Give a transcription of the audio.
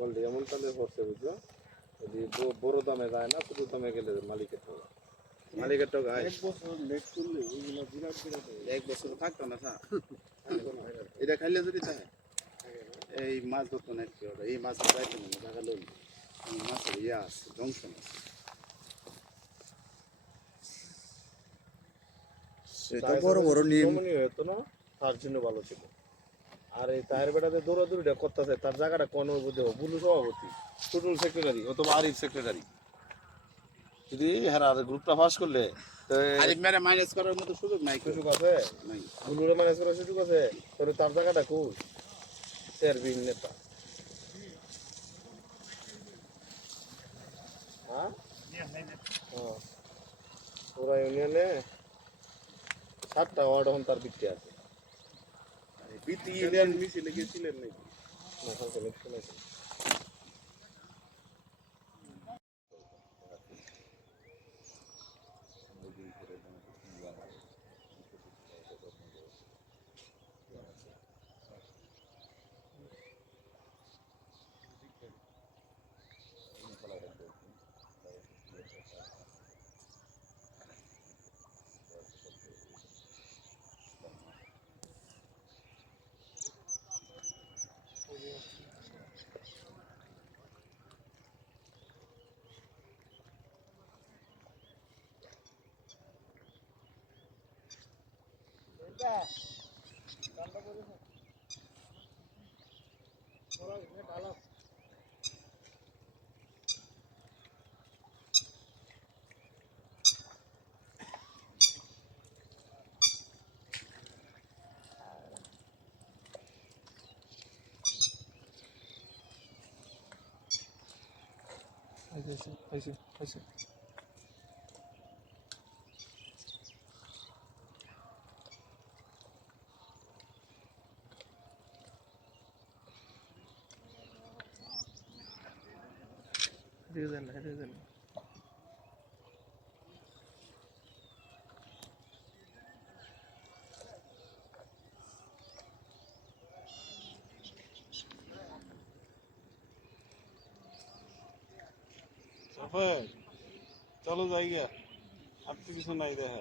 বললি এমন তাহলে হচ্ছে বুঝছো, যদি বড় দামে যায় না, ছোট দামে গেলে মালিকের টাকা, মালিকের টাকা এক বছর লেট করলে ওইগুলো বিরাট বিরাট এক বছর থাকতো না স্যার। এটা খাইলে যদি থাকে এই মাছ ধরতো না, একটু এই মাছ যাইতো না দেখা লোক মাছের ইয়ে আছে, জংশন আছে। এটা বড় বড় নিম হতো না, তার জন্য ভালো ছিল। আর এই তাহের বেটাতে দৌড়াদৌড়িটা করতেছে, তার জায়গাটা কোন দেবো বুলু সভাপতি, টুটুল সেক্রেটারি অথবা আরিফ সেক্রেটারি, যদি হ্যাঁ আর গ্রুপটা পাস করলে আরিফ মেরে মাইনাস করার মতো সুযোগ নাই, সুযোগ আছে, নাই। বুলুরে মাইনাস করার সুযোগ আছে, তাহলে তার জায়গাটা খুব চেয়ারবিন নেতা। হ্যাঁ ওরা ইউনিয়নে 7টা ওয়ার্ড এখন তার বিক্রি আছে। বিটি ইউনিয়ন মিছিলে গেছিলেন নাকি? না কালকে শুনেছি। চলো যাই গা, আর তো কিছু নাই দেখা।